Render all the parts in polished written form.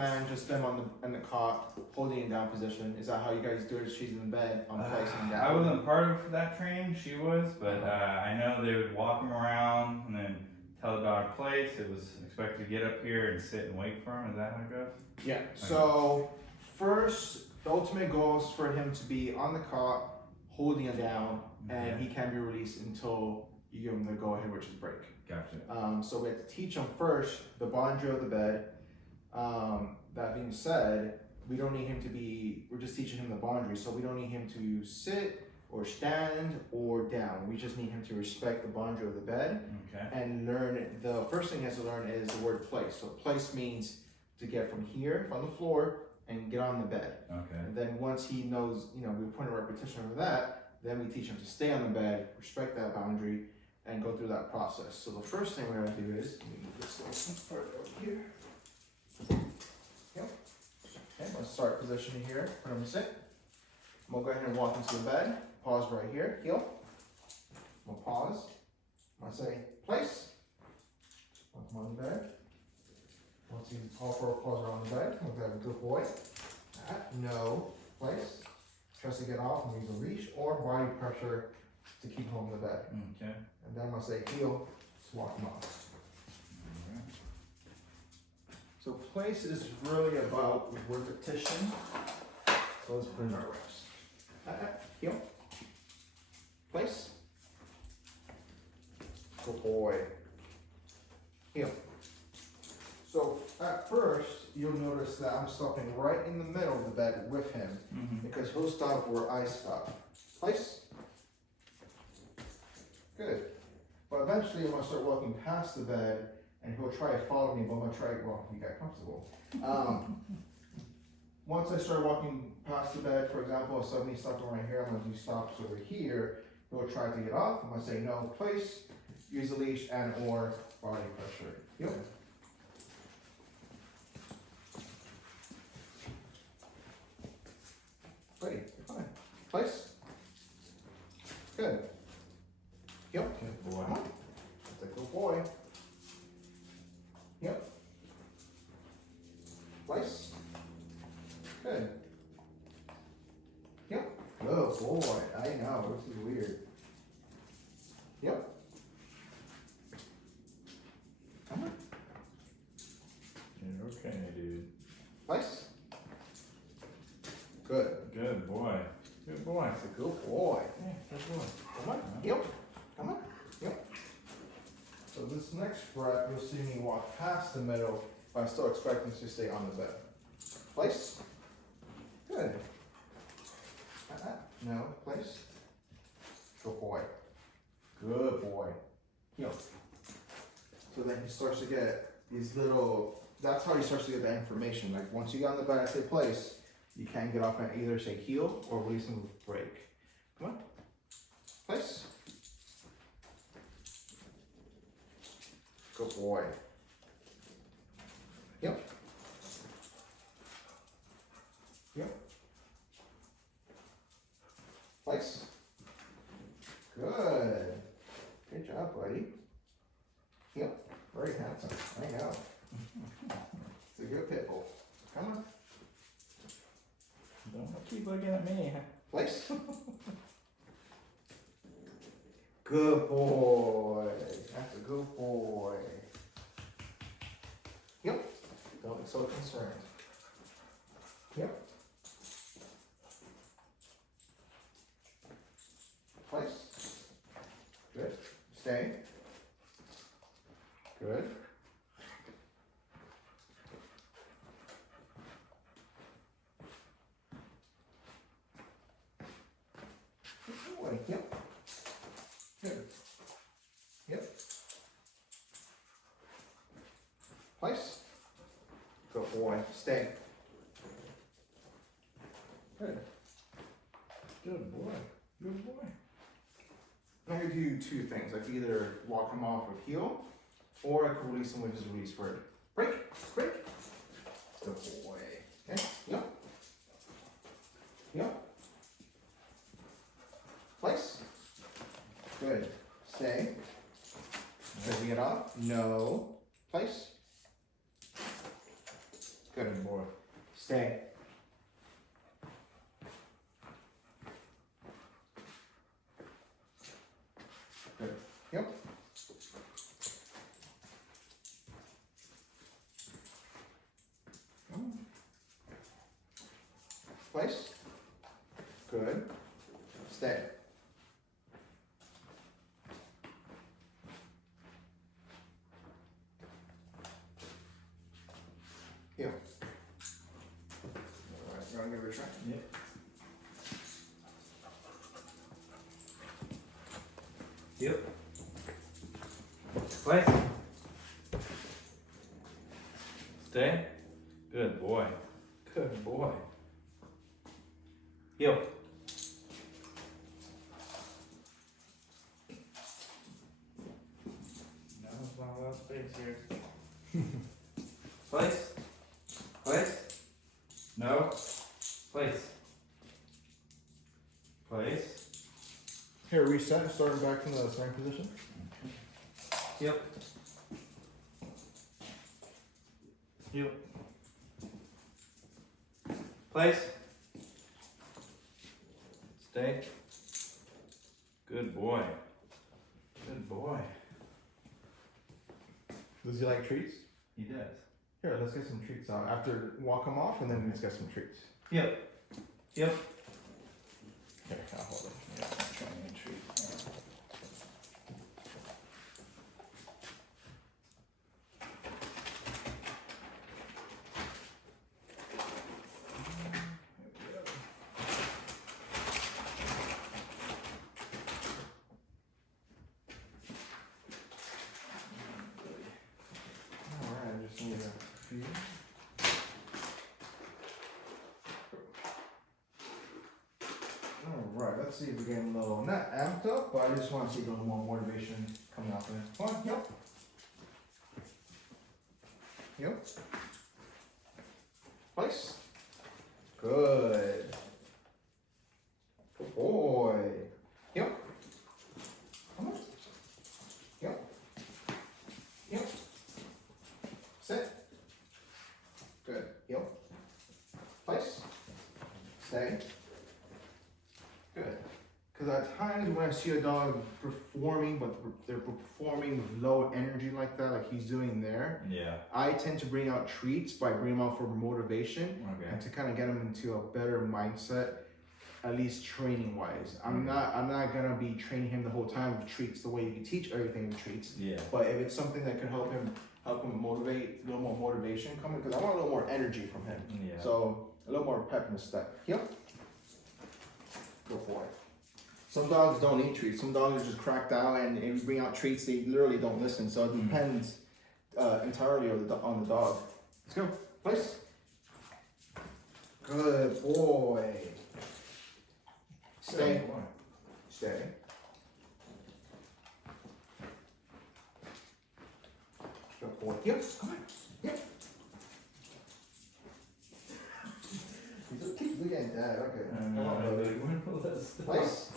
command just them on the cot, holding in down position. Is that how you guys do it? She's in bed on placing down. I wasn't part of that training. She was, but I know they would walk him around and then tell the dog place. It was expected to get up here and sit and wait for him. Is that how it goes? Yeah. Okay. So first, the ultimate goal is for him to be on the cot, holding it down, and he can be released until you give him the go ahead, which is break. Gotcha. So we have to teach him first the boundary of the bed. That being said, we don't need him to be, we're just teaching him the boundary, so we don't need him to sit or stand or down. We just need him to respect the boundary of the bed and learn, the first thing he has to learn is the word place. So place means to get from here, from the floor, and get on the bed. Okay. And then once he knows, we put a repetition of that, then we teach him to stay on the bed, respect that boundary, and go through that process. So the first thing we're gonna do is, let me move this little part over here. Yep. Okay, let's start positioning here. Put him to sit. I'm gonna go ahead and walk into the bed. Pause right here. Heel. I'm gonna pause. I'm gonna say place. Walk him on the bed. Once you all four paws are on the bed, I'm gonna have a good boy. No. Place. Tries to get off and use a leash or body pressure to keep him on the bed. Okay. And then I'm gonna say heel to walk him off. So place is really about repetition. So let's put in our reps. Heel. Place. Good boy. Heel. So at first, you'll notice that I'm stopping right in the middle of the bed with him because he'll stop where I stop. Place. Good. But eventually I'm gonna start walking past the bed and he'll try to follow me, but I'm gonna try, well, he got comfortable. Once I start walking past the bed, for example, suddenly stopping right here, I'm gonna do stops over here. He'll try to get off. I'm gonna say no, place, use a leash and or body pressure. Yep. Ready, fine. Place. Good. Yep. Good boy. That's a good boy. Yep. Place. Good. Yep. Good boy. I know, this is weird. Yep. Come on. You're okay, dude. Place. Good. Good boy. Good boy. That's a good boy. Yeah, good boy. Come on. Yep. Come on. Yep. So this next breath, you'll see me walk past the middle, but I'm still expecting to stay on the bed. Place. Good. No. Place. Good boy. Good boy. Heel. So then he starts to get these little, that's how he starts to get that information. Like once you get on the bed and say place, you can get off and either say heel or release and move break. Come on. Place. Good boy. Yep. Yep. Place. Good. Good job, buddy. Yep. Very handsome. I know. It's a good pit bull. Come on. Don't keep looking at me. Place. Good boy. That's a good boy. Yep. Don't be so concerned. Yep. Place. Good. Stay. Good. Good boy. Yep. Good. Yep. Place. Good boy. Stay. Good. Good boy. Good boy. I could do two things. I could either walk him off with heel, or I could release him with his release word. Break, break. Good boy. Okay. Yep. Yep. Place. Good. Stay. Does he get off? No. Place. Good boy. boy. Stay. Good. Yep. Place. Good. Stay. Heel. Alright, you wanna give it a try? Yep. Yep. Place. Stay. Good boy. Good boy. Heel. No, it's not a lot of space here. Place. Place. No. Place. Place. Here, reset, starting back from the starting position. Yep. Yep. Place. Stay. Good boy. Good boy. Does he like treats? He does. Here, let's get some treats out. After walk him off, and then let's get some treats. Yep. Yep. Here, I'll hold it. Yeah, I'm trying to treat. Alright, I just need a few. Alright, let's see if we're getting a little, not amped up, but I just want to see a little more motivation coming out of it. Come on, yep. Yep. Place. Good. Good boy. Yep. Come on. Yep. Yep. Sit. Good. Yep. Place. Stay. Good. Because at times when I see a dog performing, but they're performing with low energy like that, like he's doing there, Yeah. I tend to bring out treats by bringing them out for motivation Okay. and to kind of get them into a better mindset, at least training wise. I'm not gonna be training him the whole time with treats the way you can teach everything with treats. Yeah. But if it's something that can help him motivate, a little more motivation coming, because I want a little more energy from him. Yeah. So a little more pep in the step. Yep. Go for it. Some dogs don't eat treats. Some dogs are just cracked out, and if you bring out treats, they literally don't listen. So it depends entirely on the dog. Let's go. Place. Good boy. Stay. Good boy. Stay. Good boy. Yep. Come on. Yep. Keep looking at that. Okay. Come on, buddy. Place.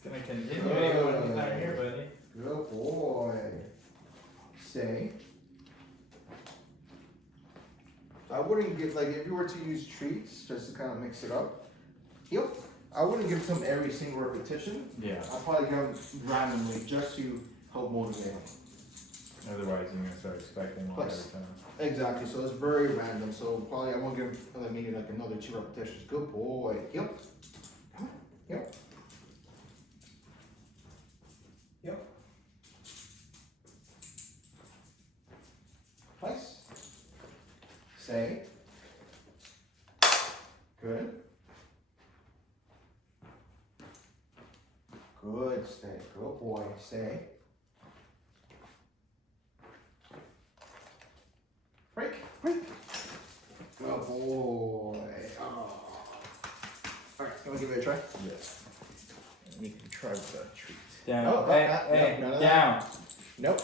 It's gonna continue when he's not here, buddy. Good boy. Stay. I wouldn't give, like, if you were to use treats just to kind of mix it up, yep, I wouldn't give them every single repetition. Yeah. I'll probably give them randomly just to help motivate them. Otherwise, you're gonna start expecting more every Place. time. Exactly, so it's very random. So probably I won't give them like, maybe like another 2 repetitions. Good boy. Yep. Come on. Yep. Yep. Place. Stay. Good. Good. Stay. Good boy. Stay. Break. Break. Good boy. Oh. Alright, you wanna give it a try? Yes. You can try with that treat. Down. Oh, Hey, no, none of down. Nope.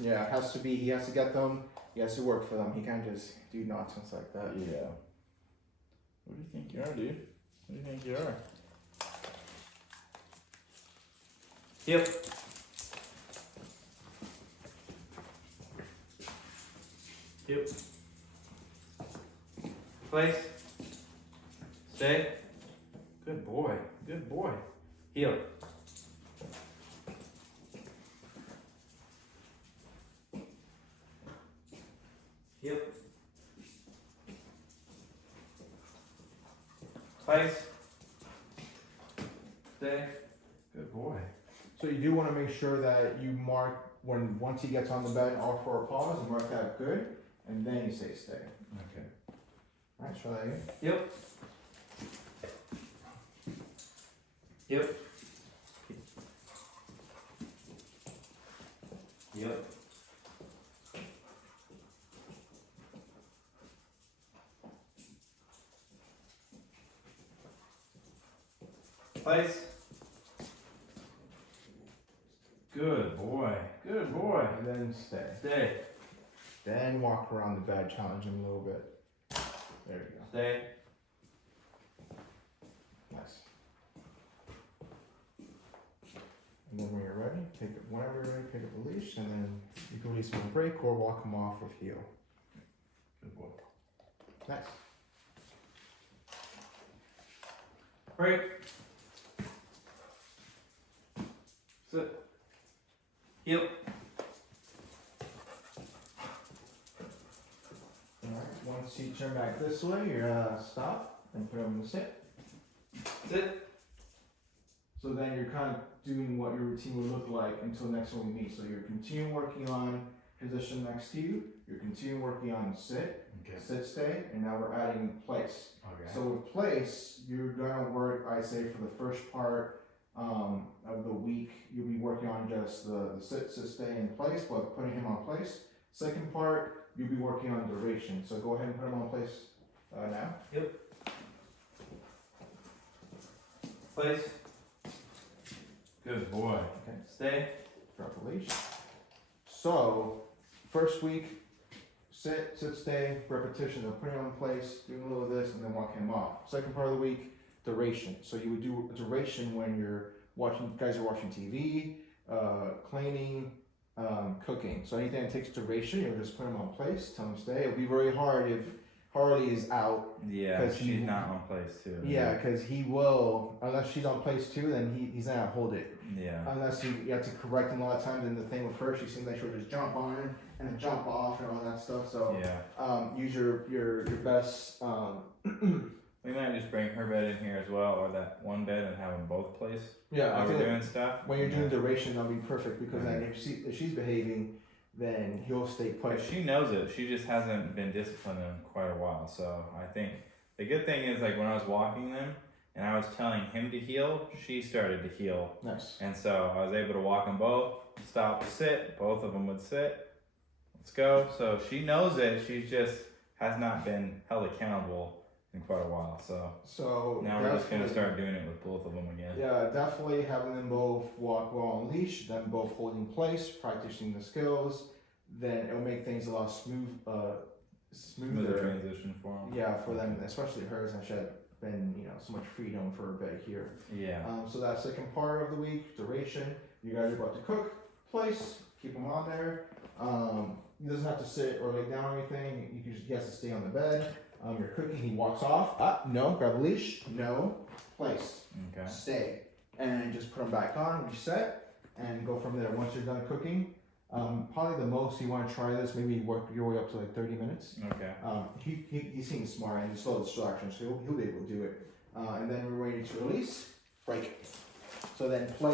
Yeah, it has to be, he has to get them, he has to work for them. He can't just do nonsense like that. Yeah. What do you think you are, dude? What do you think you are? Yep. Yep. Place. Stay. Good boy. Good boy. Heel. Heel. Place. Stay. Good boy. So you do want to make sure that you mark once he gets on the bed, all four paws, and mark that good, and then you say stay. Okay. All right, try that again. Yep. Yep. Yep. Place. Good boy. Good boy. And then stay. Stay. Then walk around the bed, challenge him a little bit. There you go. Stay. Nice. And then when you're ready, whenever you're ready, pick up the leash, and then you can release him on break or walk him off with heel. Good boy. Nice. Break. Sit. Heel. Alright, once you turn back this way, you're stop and put him to sit. Sit. So then you're kind of doing what your routine would look like until next one we meet. So you're continuing working on position next to you, you're continuing working on sit, Okay. sit, stay, and now we're adding place. Okay. So with place, you're gonna work, I say, for the first part of the week, you'll be working on just the sit, stay, in place, but putting him on place. Second part, you'll be working on duration. So go ahead and put him on place now. Place. Good boy. Okay. Stay. Drop the leash. So, first week, sit, stay, repetition of putting him in place, doing a little of this, and then walk him off. Second part of the week, duration. So you would do a duration when you're guys are watching TV, cleaning, cooking. So anything that takes duration, you'll just put him on place, tell him to stay. It'll be very hard if Harley is out. Yeah, 'Cause she's not on place too. Yeah, because he will, unless she's on place too, then he's not gonna hold it. Yeah. Unless you have to correct him a lot of times, and the thing with her, she seems like she'll just jump on him and then jump off and all that stuff. So Yeah. use your best. We might just bring her bed in here as well, or that one bed, and have them both placed Yeah, I while feel we're like doing stuff. when you're doing duration, that'll be perfect because then if she's behaving, then he'll stay put. But she knows it. She just hasn't been disciplined in quite a while. So I think the good thing is, like, when I was walking them and I was telling him to heel, she started to heel. Nice. And so I was able to walk them both, stop, sit. Both of them would sit. Let's go. So she knows it. She just has not been held accountable in quite a while. So now we're just gonna start doing it with both of them again. Yeah, definitely having them both walk well on leash, them both holding place, practicing the skills. Then it'll make things a lot smoother. Smoother transition for them. Yeah, for them, especially hers, and she had been so much freedom for a bit here. Yeah. So that second part of the week, duration, you guys are about to cook, place, keep him on there. He doesn't have to sit or lay down or anything. He has to stay on the bed. You're cooking, he walks off. No, grab a leash. No, place. Okay. Stay. And just put him back on, reset, and go from there. Once you're done cooking, probably the most you want to try this, maybe work your way up to like 30 minutes. Okay. He seems smart and he's slow distraction, so he'll be able to do it. And then we're ready to release, break. So then play.